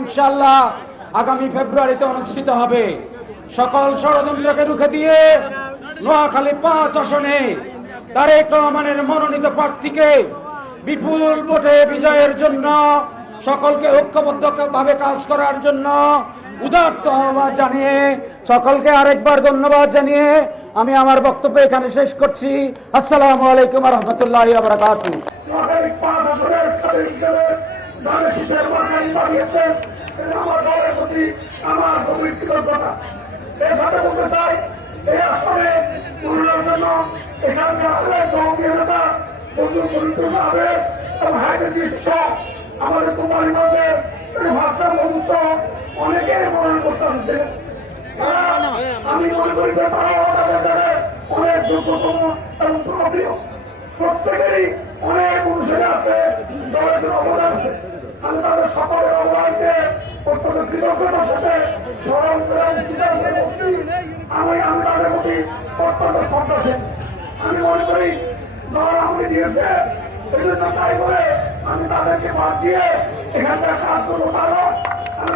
ইনশাআল্লাহ আগামী ফেব্রুয়ারিতে অনুষ্ঠিত হবে। সকল ষড়যন্ত্রকে রুখে দিয়ে নোয়াখালী 5 আসনে তারেক রহমানের মনোনীত প্রার্থীকে বিপুল ভোটে বিজয়ের জন্য সকলকে ঐক্যবদ্ধভাবে কাজ করার জন্য উদাত্ত আহ্বান জানিয়ে সকলকে আরেকবার ধন্যবাদ জানিয়ে আমি আমার বক্তব্য এখানে শেষ করছি। আসসালামু আলাইকুম ওয়া রাহমাতুল্লাহি ওয়া বারাকাতুহু। আমাদের কুমারী মাঝে ভাষা বন্ধুত্ব অনেকেই মনে করতে হচ্ছে। আমি মনে করি যে তারা অনেক যোগ্যতম এবং জনপ্রিয়, প্রত্যেকেরই অনেক অনুসারী আছে, দলের জন্য অবদান আছে। আমি তাদের সকলের অবদানকে অত্যন্ত কৃতজ্ঞতার সাথে স্মরণ করে আমি তাদের প্রতি অত্যন্ত শ্রদ্ধাশীল। আমি মনে করি দল আমাকে দিয়েছে, এই জন্য তাই করে আমি তাদেরকে বাদ দিয়ে এখানকার কাজ করবো। কারণ আমি